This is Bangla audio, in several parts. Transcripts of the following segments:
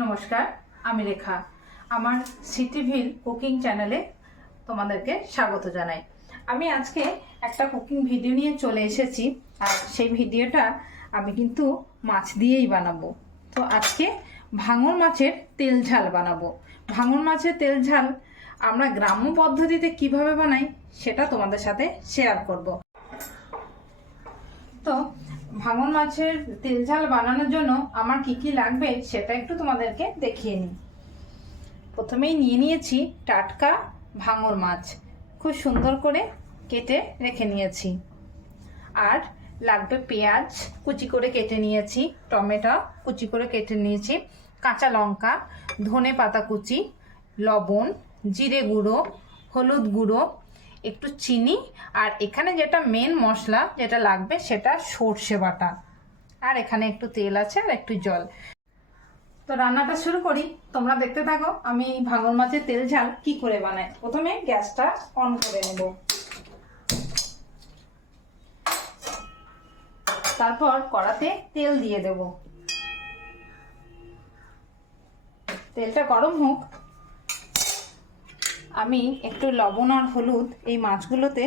নমস্কার, আমি রেখা। আমার সিটিভিল কুকিং চ্যানেলে তোমাদেরকে স্বাগত জানাই। আমি আজকে একটা কুকিং ভিডিও নিয়ে চলে এসেছি, আর সেই ভিডিওটা আমি কিন্তু মাছ দিয়েই বানাবো। তো আজকে ভাঙন মাছের তেল ঝাল বানাবো। ভাঙন মাছের তেল ঝাল আমরা গ্রাম্য পদ্ধতিতে কিভাবে বানাই সেটা তোমাদের সাথে শেয়ার করব। তো ভাঙন মাছের তেল ঝাল বানানোর জন্য আমার কি কি লাগবে সেটা একটু তোমাদেরকে দেখিয়ে নিই। প্রথমেই নিয়ে নিয়েছি টাটকা ভাঙন মাছ, খুব সুন্দর করে কেটে রেখে নিয়েছি। আর লাগবে পেঁয়াজ কুচি করে কেটে নিয়েছি, টমেটো কুচি করে কেটে নিয়েছি, কাঁচা লঙ্কা, ধনে পাতা কুচি, লবণ, জিরে গুঁড়ো, হলুদ গুঁড়ো, একটু চিনি, আর এখানে যেটা মেন মশলা যেটা লাগবে সেটা সর্ষে বাটা। আর এখানে একটু তেল আছে আর একটু জল। তো রান্নাটা শুরু করি, তোমরা দেখতে থাকো আমি ভাঙন মাছের তেল ঝাল কি করে বানাই। প্রথমে গ্যাসটা অন করে নেব, তারপর কড়াতে তেল দিয়ে দেব। তেলটা গরম হোক, আমি একটু লবণ আর হলুদ এই মাছগুলোতে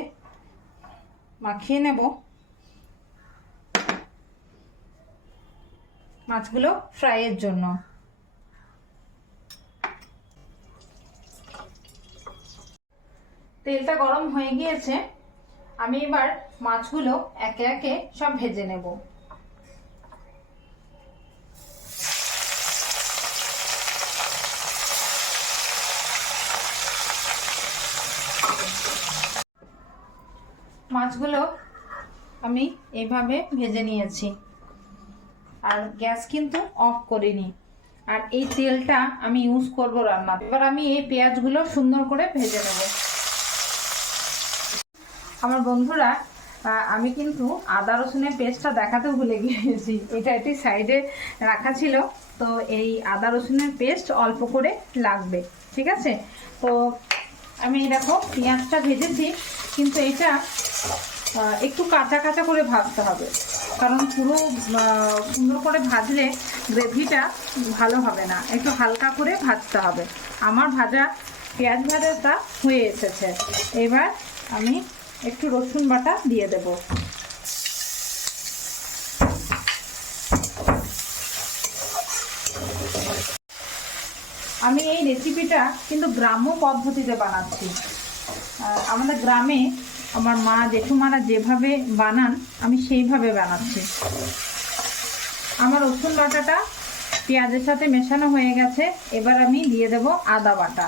মাখিয়ে নেব। মাছগুলো ফ্রাইয়ের জন্য। তেলটা গরম হয়ে গিয়েছে, আমি এবার মাছগুলো একে একে সব ভেজে নেব। মাছগুলো আমি এইভাবে ভেজে নিয়েছি, আর গ্যাস কিন্তু অফ করিনি। আর এই তেলটা আমি ইউজ করব রান্না। এবার আমি এই পেঁয়াজগুলো সুন্দর করে ভেজে নেব। আমার বন্ধুরা, আমি কিন্তু আদা রসুনের পেস্টটা দেখাতেও ভুলে গিয়েছি। এটা একটি সাইডে রাখা ছিল, তো এই আদা রসুনের পেস্ট অল্প করে লাগবে, ঠিক আছে? তো আমি দেখো পেঁয়াজটা ভেজেছি, কিন্তু এটা একটু কাঁচা কাঁচা করে ভাজতে হবে, কারণ পুরো সুন্দর করে ভাজলে গ্রেভিটা ভালো হবে না। একটু হালকা করে ভাজতে হবে। আমার পেঁয়াজ ভাজাটা হয়ে এসেছে। এবার আমি একটু রসুন বাটা দিয়ে দেব। আমি এই রেসিপিটা কিন্তু গ্রাম্য পদ্ধতিতে বানাচ্ছি। আমাদের গ্রামে আমার মা জেঠুমারা যেভাবে বানান আমি সেইভাবে বানাচ্ছি। আমার রসুন বাটাটা পেঁয়াজের সাথে মেশানো হয়ে গেছে। এবার আমি দিয়ে দেব আদা বাটা।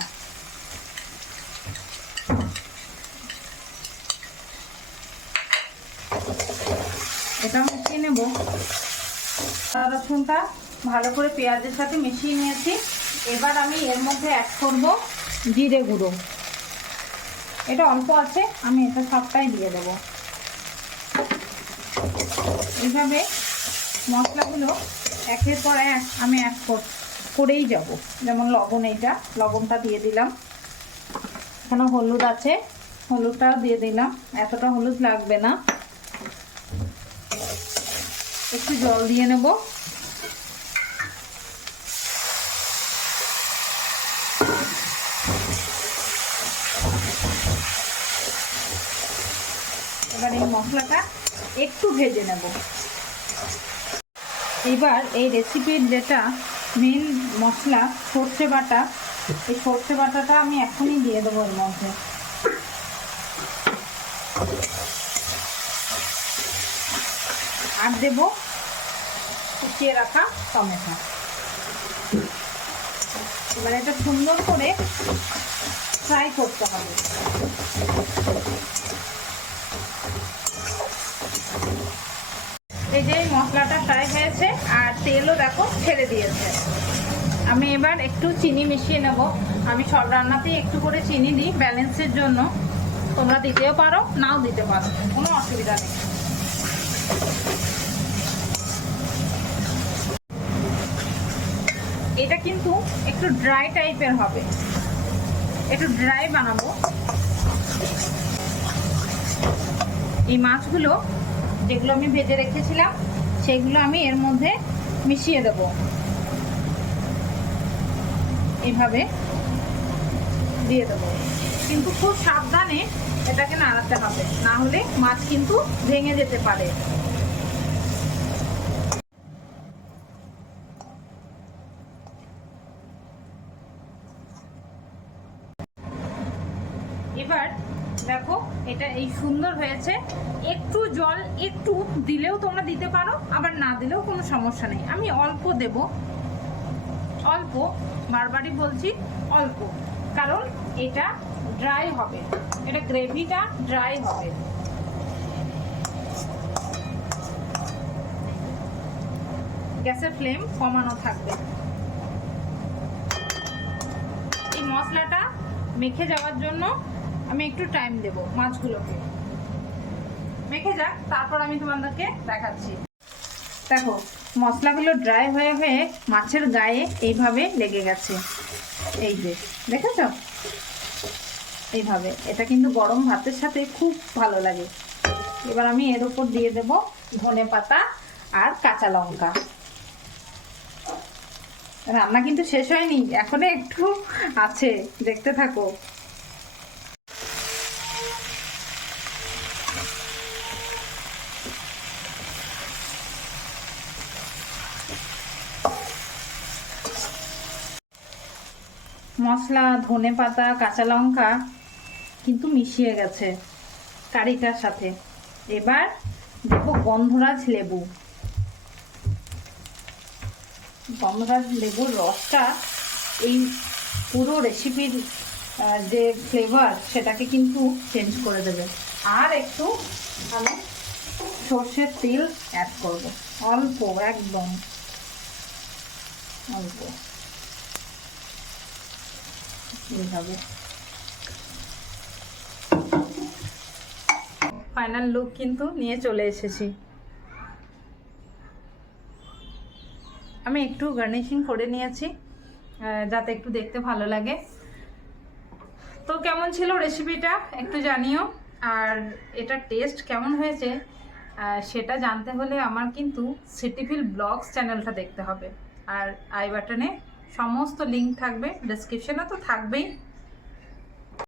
এটা মিশিয়ে নেব। আদা রসুনটা ভালো করে পেঁয়াজের সাথে মিশিয়ে নিয়েছি। এবার আমি এর মধ্যে অ্যাড করব জিরে গুঁড়ো। এটা অল্প আছে, আমি এটা সবটাই দিয়ে দেব। এইভাবে মশলাগুলো একের পর এক আমি অ্যাড করেই যাব। যেমন লবণ, এইটা লবণটা দিয়ে দিলাম। এখানে হলুদ আছে, হলুদটাও দিয়ে দিলাম। এতটা হলুদ লাগবে না, একটু জল দিয়ে নেব। এবার এই মশলাটা একটু ভেজে নেব। এবার এই রেসিপির যেটা মেন মশলা সর্ষে বাটা, এই সর্ষে বাটাটা আমি এখনই দিয়ে দেবো এর মধ্যে। আর দেব কুচিয়ে রাখা টমেটো। এবার এটা সুন্দর করে ফ্রাই করতে হবে। এই যে মশলাটা ফ্রাই হয়েছে আর তেলও দেখো ছেড়ে দিয়েছে। আমি এবার একটু চিনি মিশিয়ে নেব। আমি সব রান্নাতেই একটু করে চিনি দিই ব্যালেন্সের জন্য। তোমরা দিতেও পারো, নাও দিতে পারো, কোনো অসুবিধা নেই। এটা কিন্তু একটু ড্রাই টাইপের হবে, একটু ড্রাই বানাবো। এই মাছগুলো যেগুলো আমি ভেজে রেখেছিলাম সেগুলো আমি এর মধ্যে মিশিয়ে দেব। এইভাবে দিয়ে দেবো, কিন্তু খুব সাবধানে এটাকে নাড়াতে হবে, না হলে মাছ কিন্তু ভেঙে যেতে পারে। এবার দেখো এটা এই সুন্দর হয়েছে। একটু জল একটু দিলেও তোমরা দিতে পারো, আবার না দিলেও কোনো সমস্যা নেই। আমি অল্প দেব, অল্প, বারবারই বলছি অল্প, কারণ এটা ড্রাই হবে, এটা গ্রেভিটা ড্রাই হবে। গ্যাসের ফ্লেম কমানো থাকবে। এই মশলাটা মেখে যাওয়ার জন্য আমি একটু টাইম দেব, মাছগুলোকে মেখে যাক, তারপর আমি তোমাদেরকে দেখাচ্ছি। দেখো মশলাগুলো ড্রাই হয়ে হয়ে মাছের গায়ে এইভাবে লেগে গেছে, এই যে দেখেছ এইভাবে। এটা কিন্তু গরম ভাতের সাথে খুব ভালো লাগে। এবার আমি এর উপর দিয়ে দেব ধনেপাতা আর কাঁচা লঙ্কা। রান্না কিন্তু শেষ হয়নি, এখনো একটু আছে, দেখতে থাকো। মশলা, ধনেপাতা, কাঁচা লঙ্কা কিন্তু মিশিয়ে গেছে কারিটার সাথে। এবার দেবো গন্ধরাজ লেবু। গন্ধরাজ লেবুর রসটা এই পুরো রেসিপির যে ফ্লেভার সেটাকে কিন্তু চেঞ্জ করে দেবে। আর একটু আমি সর্ষের তেল অ্যাড করব, অল্প, একদম অল্প, এইভাবে। ফাইনাল লুক কিন্তু নিয়ে চলে এসেছি। আমি একটু গার্নিশিং করে নিয়েছি যাতে একটু দেখতে ভালো লাগে। তো কেমন ছিল রেসিপিটা একটু জানিও, আর এটা টেস্ট কেমন হয়েছে সেটা জানতে হলে আমার কিন্তু সিটিফিল ব্লগস চ্যানেলটা দেখতে হবে। আর আই বাটনে সমস্ত লিঙ্ক থাকবে, ডেসক্রিপশনে তো থাকবেই।